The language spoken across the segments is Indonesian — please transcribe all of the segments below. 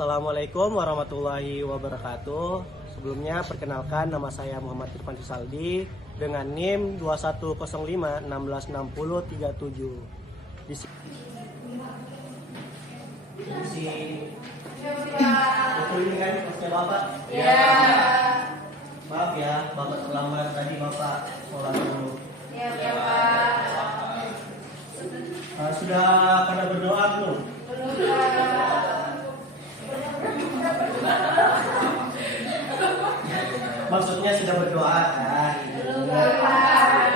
Assalamualaikum warahmatullahi wabarakatuh. Sebelumnya perkenalkan, nama saya Muhammad Irfan Risaldi dengan NIM 2105 1660 37. Di sini betul ini kan kelasnya Bapak? Ya. Maaf ya, Bapak terlambat tadi, Bapak sholat dulu. Ya, Pak. Sudah pada berdoa belum? Belum, Pak. Maksudnya sudah berdoa kan? Belum, Pak.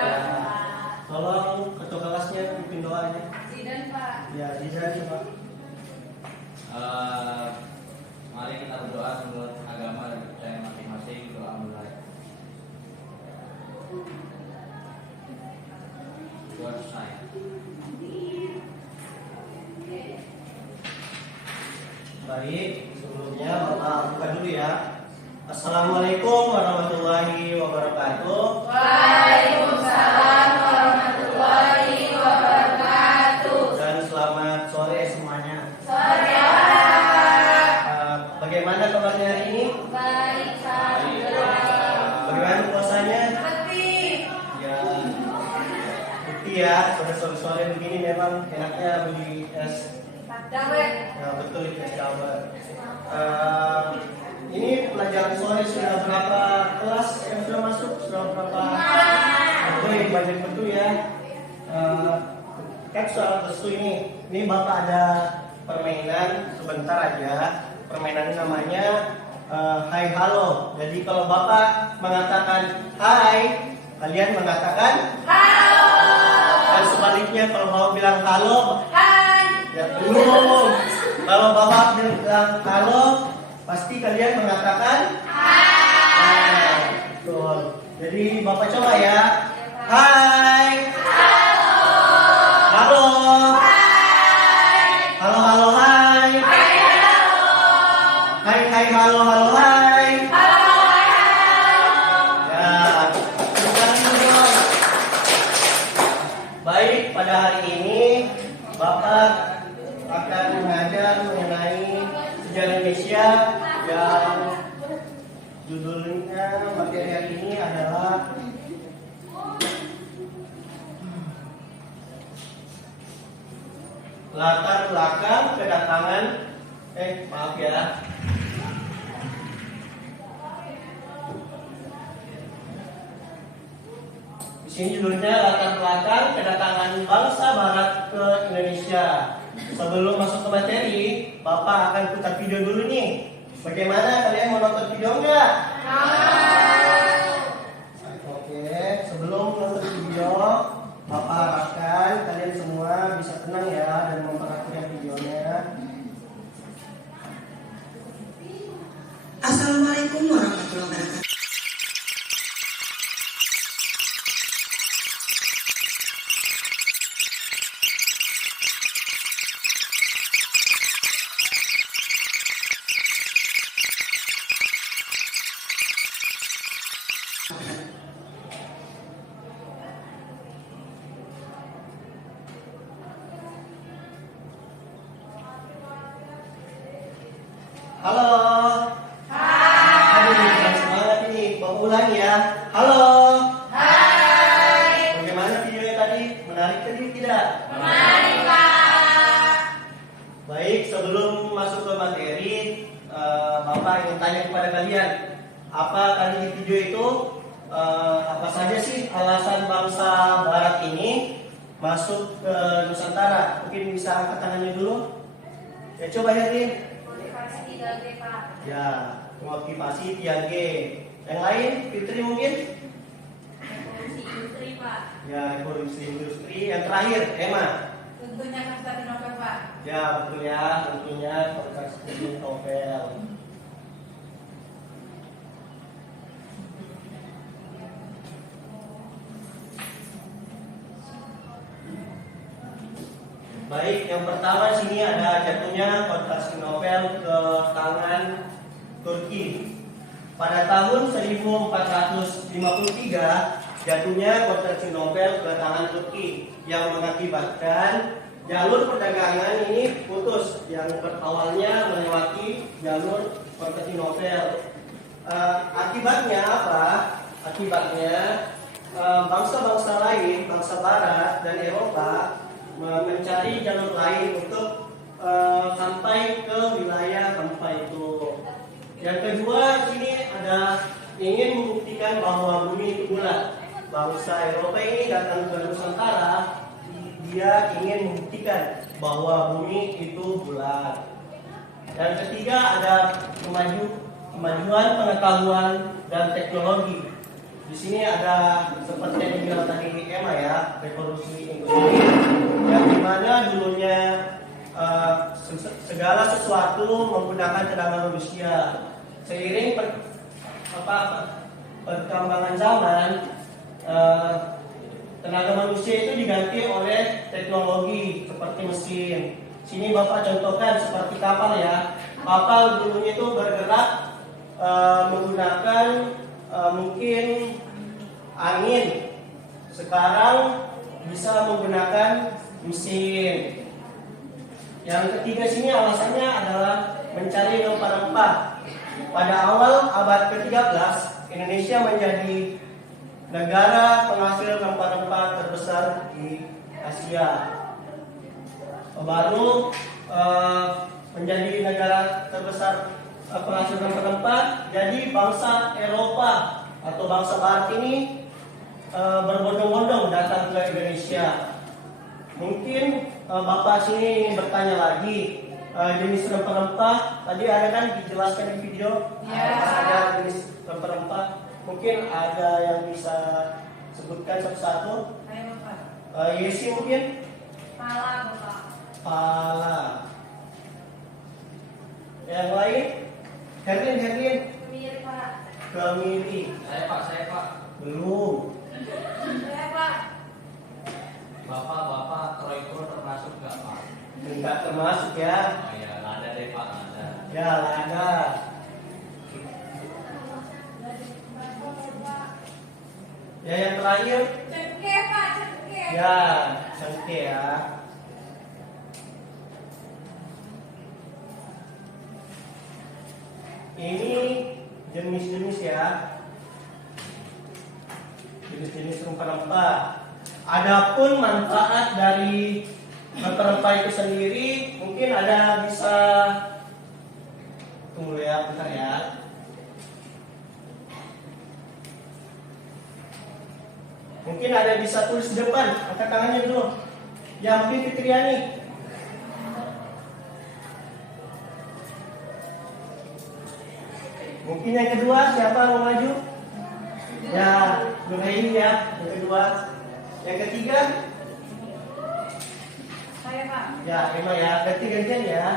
Tolong ketua kelasnya pimpin doanya. Zidan, Pak. Ya, Zidan, Pak. Mari kita berdoa menurut agama dan percaya masing-masing. Doa mulai. Buat saya. Baik, sebelumnya Bapak buka dulu ya. Assalamualaikum warahmatullahi wabarakatuh. Waalaikumsalam warahmatullahi wabarakatuh. Dan selamat sore semuanya. Sore, Pak. Bagaimana kabarnya hari ini? Baik, Alhamdulillah. Bagaimana puasanya? Seperti Ya, bukti ya. Sore-sore begini memang enaknya beli es. dawet. Ya, betul es dawet. Ini pelajaran sore sudah berapa kelas yang sudah masuk? Sudah berapa? Oke, banyak betul ya. Kan soal restu ini. Ini Bapak ada permainan sebentar aja. Permainan ini namanya Hai Halo. Jadi kalau Bapak mengatakan Hai, kalian mengatakan Halo. dan sebaliknya kalau Bapak bilang halo, Hai. ya belum. Kalau Bapak bilang halo, pasti kalian mengatakan hai. Betul. Jadi Bapak coba ya. Hai. Halo. Halo halo hai. Hai hai halo halo hai. Ya. Baik, pada hari ini Bapak akan mengajar mengenai sejarah Indonesia yang judulnya materi hari ini adalah latar belakang kedatangan maaf ya. Di sini judulnya latar belakang kedatangan bangsa Barat ke Indonesia. Sebelum masuk ke materi, Bapak akan putar video dulu nih. Bagaimana, kalian mau nonton video enggak? Oke, sebelum nonton video, Bapak harapkan kalian semua bisa tenang ya dan memperhatikan videonya. Assalamualaikum warahmatullahi wabarakatuh. Halo. Hai. Aduh, semangat ini. Bapak ulangi ya. Halo. Hai. Bagaimana videonya tadi? Menarik tadi tidak? Mari, Pak. Baik, sebelum masuk ke materi, Bapak ingin tanya kepada kalian, apa tadi di video itu, apa saja sih alasan bangsa Barat ini masuk ke Nusantara? Mungkin bisa angkat tangannya dulu. Ya coba ya, Rin. Motivasi 3G, Pak. Ya, motivasi 3G. Yang lain, Fitri mungkin? Revolusi industri, Pak. Ya, revolusi industri. Yang terakhir, Emma. Tentunya Konstantinopel, Pak. Ya, betul ya, tentunya Konstantinopel. Baik, yang pertama sini ada jatuhnya Konstantinopel ke tangan Turki. Pada tahun 1453 jatuhnya Konstantinopel ke tangan Turki yang mengakibatkan jalur perdagangan ini putus, yang awalnya melewati jalur Konstantinopel. Akibatnya apa? Akibatnya bangsa-bangsa lain, bangsa Barat dan Eropa mencari jalur lain untuk sampai ke wilayah tempat itu. Yang kedua, sini ada ingin membuktikan bahwa bumi itu bulat. Bangsa Eropa ini datang ke Nusantara, dia ingin membuktikan bahwa bumi itu bulat. Dan ketiga, ada kemajuan pengetahuan dan teknologi. Di sini ada seperti yang dibilang tadi Emma ya, revolusi industri, yang dimana dulunya segala sesuatu menggunakan tenaga manusia. Seiring perkembangan zaman, tenaga manusia itu diganti oleh teknologi seperti mesin. Sini Bapak contohkan seperti kapal ya. Kapal dulunya itu bergerak menggunakan mungkin angin. Sekarang bisa menggunakan mesin. Yang ketiga sini alasannya adalah mencari rempah-rempah. Pada awal abad ke-13, Indonesia menjadi negara penghasil rempah-rempah terbesar di Asia. Baru menjadi negara terbesar penghasil rempah-rempah, jadi bangsa Eropa atau bangsa Barat ini berbondong-bondong datang ke Indonesia. Mungkin Bapak sini ingin bertanya lagi jenis rempah-rempah. Tadi ada kan dijelaskan di video apa saja jenis rempah-rempah. Mungkin ada yang bisa sebutkan satu-satu. Ayo Bapak. Yesi mungkin. Pala Bapak. Pala. Yang lain? Herlin. Kemiri Pak. Kemiri. Saya Pak. Belum. Saya Pak. Bapak Troiko termasuk nggak Pak? Enggak termasuk ya. Oh ya, ada deh Pak, ada. Ya, ada. Ya, yang terakhir. Cengkeh Pak, cengkeh. Ya, cengkeh ya. Ini jenis-jenis ya. Jenis-jenis rempah-rempah. Adapun manfaat dari rempah-rempah itu sendiri, mungkin ada bisa tunggu ya, bentar ya. Mungkin ada bisa tulis di depan, angkat tangannya dulu. Ya, mungkin Fitriani. Mungkin yang kedua, siapa mau maju? Ya, Nuraini ya, yang kedua. Yang ketiga? Saya Pak. Ya, Emma ya, ganti-gantian ya.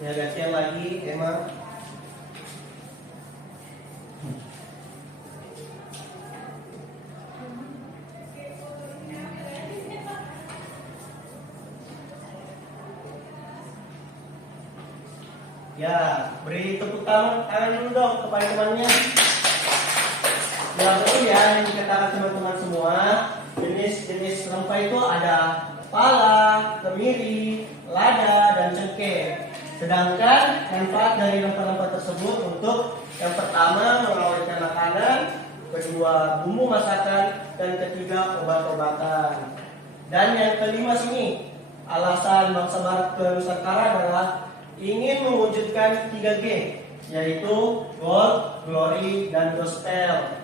Ya, gantian lagi, Emma. Ya, beri tepuk tangan dulu dong kepada temannya. Ya, betul ya, yang dikatakan teman-teman semua, jenis-jenis rempah itu ada pala, kemiri, lada, dan cengkeh. Sedangkan manfaat dari rempah-rempah tersebut untuk yang pertama mengawetkan makanan, kedua bumbu masakan, dan ketiga obat-obatan. Dan yang kelima sini, alasan bangsa Barat ke Nusantara adalah ingin mewujudkan 3G, yaitu gold, glory, dan gospel.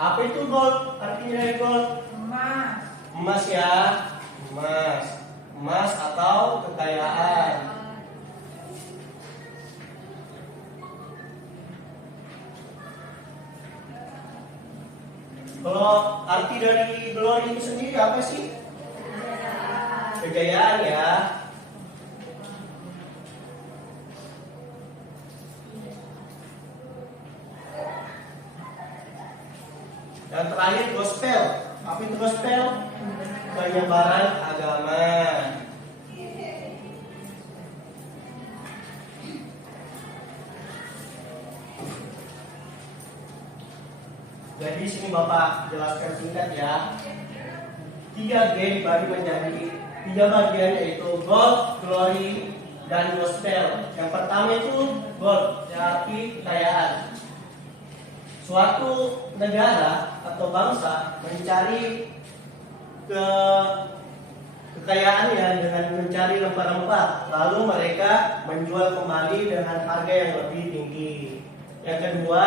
Apa itu gold? Artinya dari gold? Emas. Emas ya. Emas. Emas atau kekayaan. Kalau arti dari glory itu sendiri apa sih? Kejayaan ya. Dan terakhir gospel. Apa itu gospel? Penyebaran agama. Jadi sini Bapak jelaskan singkat ya. 3G dibagi menjadi 3 bagian, yaitu gold, glory, dan gospel. Yang pertama itu gold, arti kekayaan. Suatu negara atau bangsa mencari kekayaannya dengan mencari rempah-rempah, lalu mereka menjual kembali dengan harga yang lebih tinggi. Yang kedua,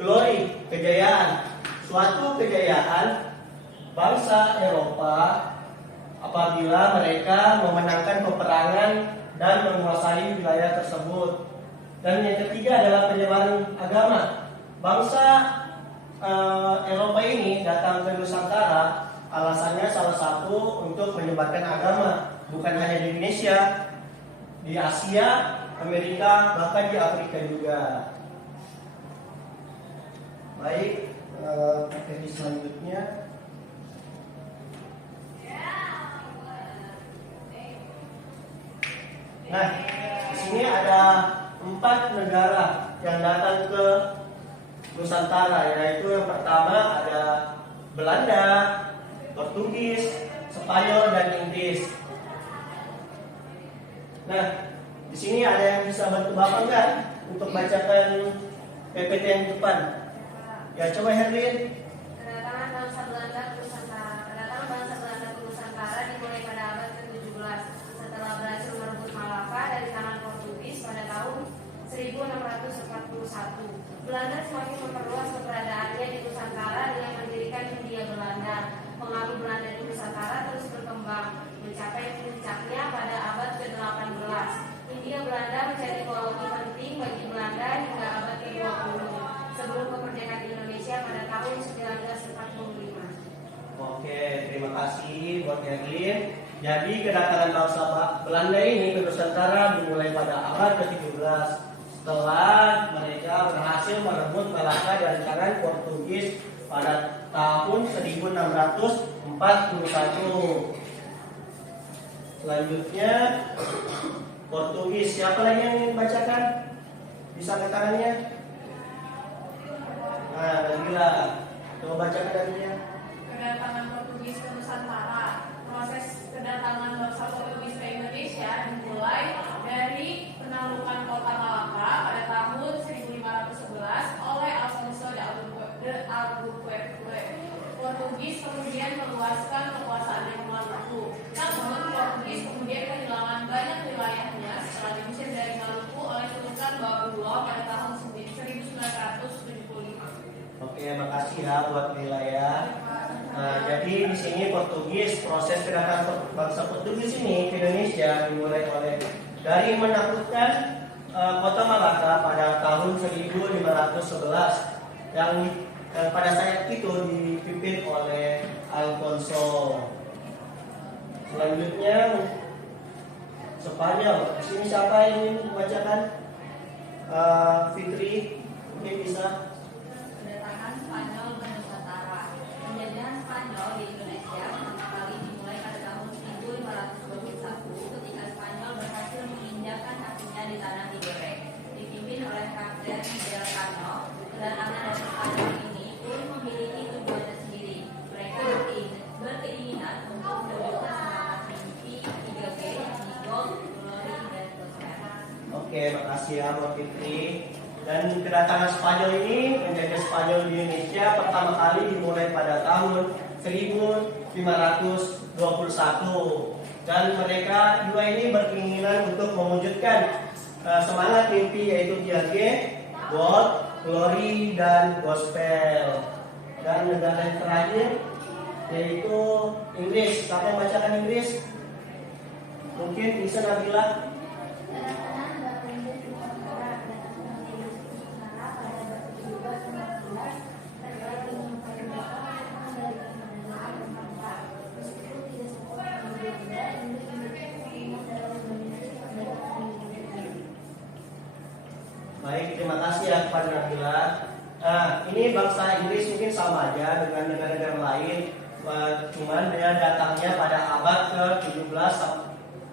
glory, kejayaan. Suatu kejayaan bangsa Eropa apabila mereka memenangkan peperangan dan menguasai wilayah tersebut. Dan yang ketiga adalah penyebaran agama. Bangsa Eropa ini datang ke Nusantara, alasannya salah satu untuk menyebarkan agama, bukan hanya di Indonesia, di Asia, Amerika, bahkan di Afrika juga. Baik, materi selanjutnya. Nah, di sini ada 4 negara yang datang ke Nusantara, yaitu yang pertama ada Belanda, Portugis, Spanyol, dan Inggris. Nah, di sini ada yang bisa bantu Bapak nggak untuk bacakan PPT yang depan? Ya, coba Herlin. Kedatangan bangsa Belanda ke Nusantara. Kedatangan bangsa Belanda ke Nusantara dimulai pada abad ke-17 setelah berhasil merebut Malaka dari tangan Portugis pada tahun 1641. Belanda semakin memperluas keberadaannya di Nusantara dengan mendirikan Hindia Belanda. Pengaruh Belanda di Nusantara terus berkembang, mencapai puncaknya pada abad ke-18. Hindia Belanda menjadi koloni penting bagi Belanda hingga abad ke-20 sebelum kemerdekaan Indonesia pada tahun 1945. Oke, terima kasih buat Herlin. Jadi kedatangan bangsa Belanda ini ke Nusantara dimulai pada abad ke-17 setelah mereka berhasil merebut Malaka dari tangan Portugis pada tahun 1641. Selanjutnya Portugis. Siapa lagi yang ingin bacakan? Bisa ke tangannya? Nah, Nabila, coba bacakan Nabila. Kedatangan Portugis ke Nusantara. Proses kedatangan bangsa Portugis ke Indonesia dimulai dari penaklukan kota Malaka pada tahun 1511 oleh Alfonso de Albuquerque. Portugis kemudian meluaskan kekuasaannya ke Maluku. Namun Portugis kemudian kehilangan banyak wilayahnya setelah diusir dari Maluku oleh Sultan Babullah pada tahun 1975. Oke, makasih ya buat Lila ya. Nah, jadi di sini Portugis, proses kedatangan bangsa Portugis ini ke Indonesia dimulai dari menaklukkan kota Malaka pada tahun 1511 yang pada saat itu dipimpin oleh Alfonso. Selanjutnya Spanyol. Di sini siapa yang ingin membacakan? Fitri, mungkin bisa. Kedatangan Spanyol ke Nusantara. Penjajahan Spanyol di Indonesia pertama kali dimulai pada tahun 1521 ketika Spanyol berhasil menginjakkan kakinya di tanah Tidore. Dipimpin oleh Kapten Del Cano, kedatangan dari Spanyol ini pun memiliki tujuan tersendiri. Mereka berkeinginan untuk mewujudkan semangat mimpi 3G di gold, glory, dan gospel. Oke, makasih ya buat Fitri. Dan kedatangan Spanyol ini menjajah Spanyol di Indonesia pertama kali dimulai pada tahun 1521. Dan mereka dua ini berkeinginan untuk mewujudkan semangat mimpi, yaitu 3G, gold, glory, dan gospel. Dan negara yang terakhir yaitu Inggris. Siapa yang bacakan Inggris? Mungkin bisa Nabila. Baik, terima kasih ya kepada Nabila. Nah, ini bangsa Inggris mungkin sama aja dengan negara-negara lain, cuman dia datangnya pada abad ke-17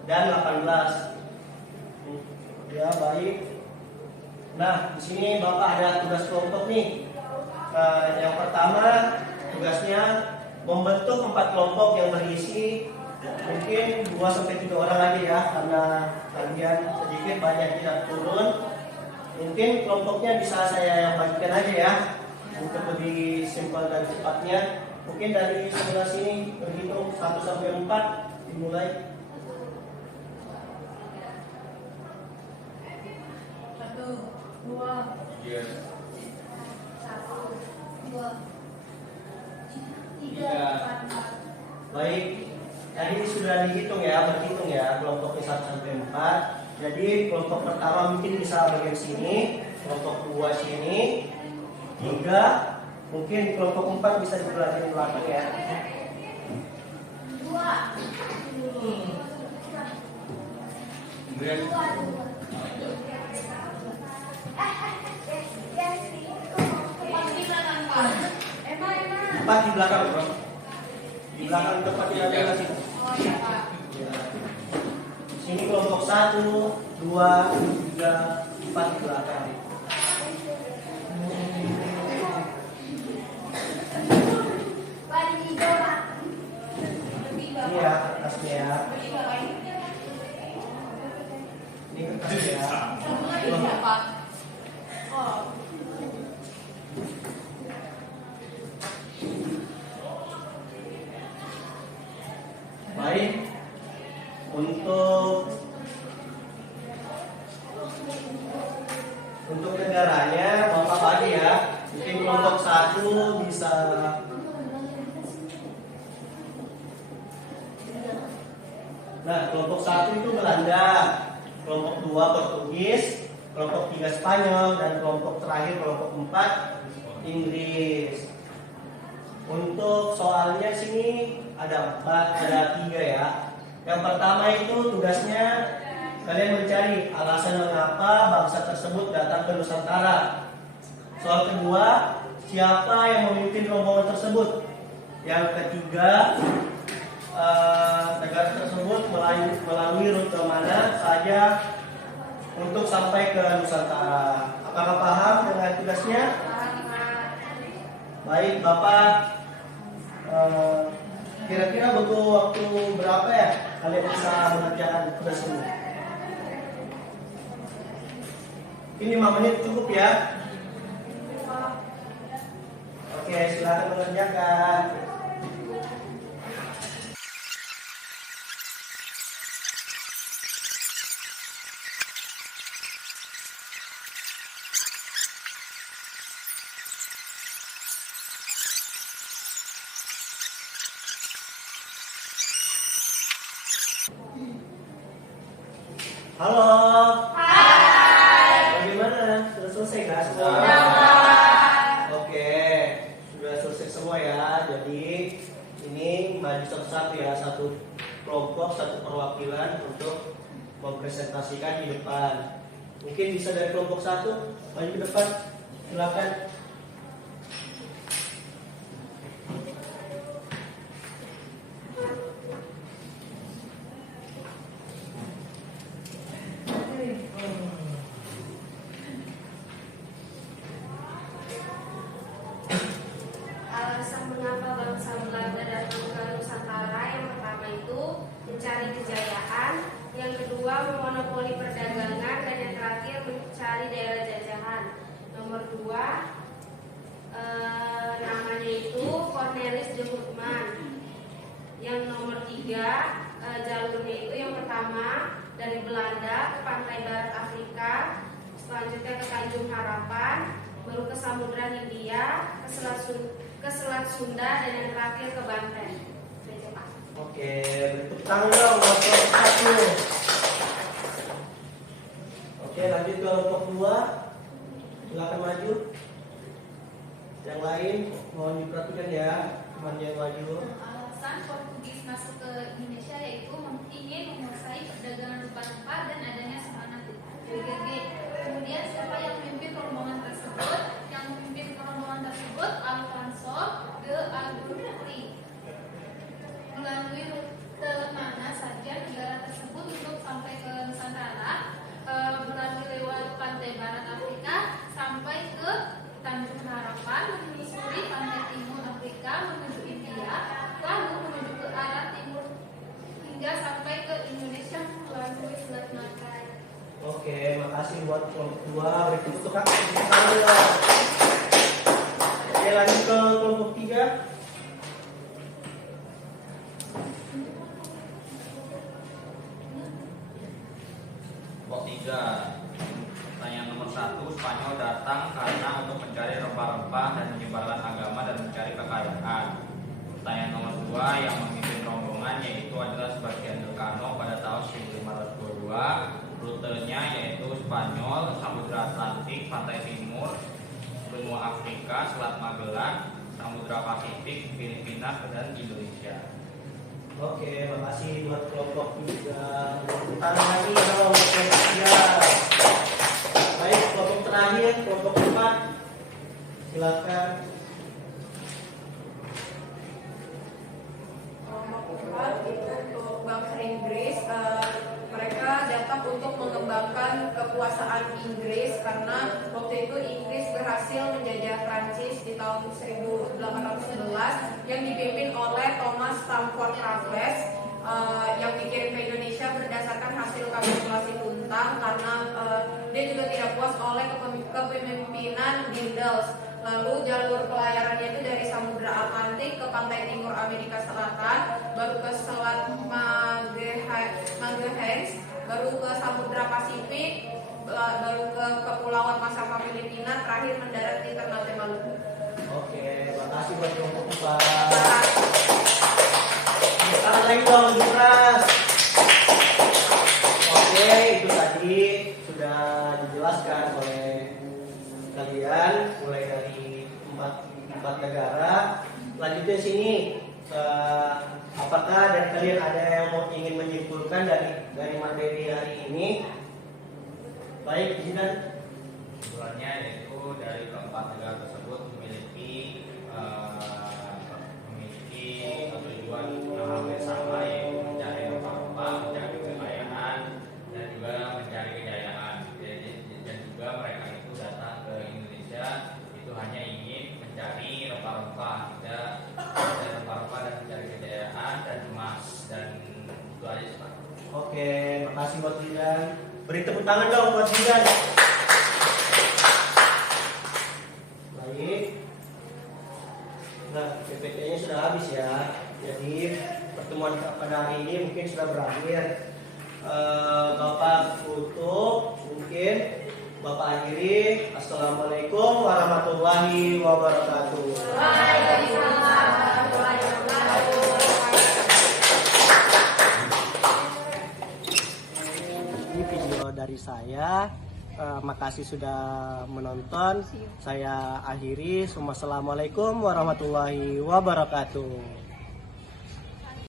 dan 18. Ya, baik. Nah, di sini Bapak ada tugas kelompok nih. Yang pertama, tugasnya membentuk 4 kelompok yang berisi mungkin 2 sampai 3 orang aja ya, karena kalian sedikit banyak tidak turun. Mungkin kelompoknya bisa saya yang bagikan aja ya, untuk lebih simpel dan cepatnya. Mungkin dari sebelah sini berhitung 1 sampai 4 dimulai. 1, 2, Iya. 1, 2, 3, Iya. 4, 5. Baik, tadi sudah dihitung ya, berhitung ya kelompoknya 1 sampai 4. Jadi kelompok pertama mungkin bisa bagian sini, kelompok 2 sini, 3, mungkin kelompok 4 bisa di belakang ya. 2. Inggris. Empat di belakang bro, di belakang tempat yang ada sini. Oh iya Pak. Sini kelompok 1, 2, 3, 4 di belakang. Ini ya kertasnya ya. Ini kertasnya ya. Baik, untuk negaranya Bapak bagi ya. Mungkin kelompok 1 bisa. Nah, kelompok 1 itu Belanda, kelompok 2 Portugis, kelompok 3 Spanyol, dan kelompok terakhir kelompok 4 Inggris. Untuk soalnya sini ada 3 ya. Yang pertama itu tugasnya kalian mencari alasan mengapa bangsa tersebut datang ke Nusantara. Soal kedua, siapa yang memimpin rombongan tersebut. Yang ketiga, negara tersebut melalui rute mana saja untuk sampai ke Nusantara. Apakah paham dengan tugasnya? Baik, Bapak. Kira-kira butuh waktu berapa ya kalian bisa mengerjakan tugas ini? Ini 5 menit cukup ya? Oke, silakan mengerjakan. Halo. Hai. Bagaimana? Sudah selesai nggak semua? Oke, sudah selesai semua ya. Jadi ini maju satu-satu ya, satu kelompok, satu perwakilan untuk mempresentasikan di depan. Mungkin bisa dari kelompok 1 maju ke depan. Silakan. Alasan mengapa bangsa Belanda datang ke Nusantara, yang pertama itu mencari kejayaan, yang kedua memonopoli perdagangan, dan yang terakhir mencari daerah jajahan. Nomor 2 namanya itu Cornelis de Houtman. Yang nomor 3 jalurnya itu yang pertama dari Belanda ke pantai barat Afrika, selanjutnya ke Tanjung Harapan, baru ke Samudra Hindia, ke ke Selat Sunda, dan yang terakhir ke Banten. Sudah Pak. Oke, beri tepuk tangan dong buat kelompok 1. Oke, lanjut ke kelompok 2. Silakan maju. Yang lain mohon diperhatikan ya, teman yang maju. Alasan Portugis masuk ke Indonesia yaitu ingin menguasai perdagangan rempah-rempah dan adanya semangat PGG. Kemudian siapa yang memimpin rombongan tersebut? Yang memimpin rombongan tersebut Alfonso de Albuquerque. Melalui rute mana saja negara tersebut untuk sampai ke Nusantara, melalui lewat pantai barat Afrika sampai ke Tanjung Harapan, menyusuri pantai timur Afrika menuju India, lalu menuju ke arah timur hingga sampai ke Indonesia melalui Selat Malaka. Oke, makasih buat kelompok 2. Beri tepuk tangan. Oke, lanjut ke kelompok 3. Kelompok 3. Pertanyaan nomor 1, Spanyol datang karena untuk mencari rempah-rempah dan menyebarkan agama dan mencari kekayaan. Pertanyaan nomor 2, yang memimpin rombongan yaitu adalah Sebastian Elcano pada tahun 1522. Rutenya yaitu Spanyol, Samudra Atlantik, Pantai Timur, benua Afrika, Selat Magellan, Samudra Pasifik, Filipina, dan Indonesia. Oke, makasih buat kelompok 3. Tepuk tangan lagi dong buat kelompok 3. Baik, kelompok terakhir, kelompok 4. Silakan. Kelompok 4 itu untuk bangsa Inggris. Mereka datang untuk mengembangkan kekuasaan Inggris karena waktu itu Inggris berhasil menjajah Prancis di tahun 1811 yang dipimpin oleh Thomas Stamford Raffles, yang dikirim ke Indonesia berdasarkan hasil kapitulasi Tuntang karena dia juga tidak puas oleh kepemimpinan Beatles. Lalu jalur pelayarannya itu dari Samudra Atlantik ke pantai timur Amerika Selatan, baru ke Selat Magallanes, baru ke Samudra Pasifik, baru ke Kepulauan Masamba Filipina, terakhir mendarat di Ternate Maluku. Oke, makasih buat kelompok 4. Sekarang lagi dong, lebih keras. Oke, itu tadi sudah dijelaskan oleh kalian mulai dari empat negara. Lanjutnya sini, apakah dari kalian ada yang mau ingin menyimpulkan dari materi hari ini? Baik, izinkan. Kesimpulannya yaitu dari keempat negara tersebut memiliki tujuan yang hampir sama, yaitu mencari rempah-rempah, mencari kekayaan, dan juga mencari kejayaan. Dan juga mereka itu datang ke Indonesia itu hanya ingin mencari rempah-rempah, tidak mencari rempah-rempah dan mencari kejayaan dan emas, dan itu aja sih, Pak. Oke, makasih buat Zidan. Beri tepuk tangan dong buat Zidan. Baik. Nah, PPT-nya sudah habis ya. Jadi pertemuan pada hari ini mungkin sudah berakhir. Bapak tutup, mungkin Bapak akhiri. Assalamualaikum warahmatullahi wabarakatuh. Waalaikumsalam warahmatullahi wabarakatuh. Ini video dari saya. Makasih sudah menonton. Saya akhiri. Assalamualaikum warahmatullahi wabarakatuh.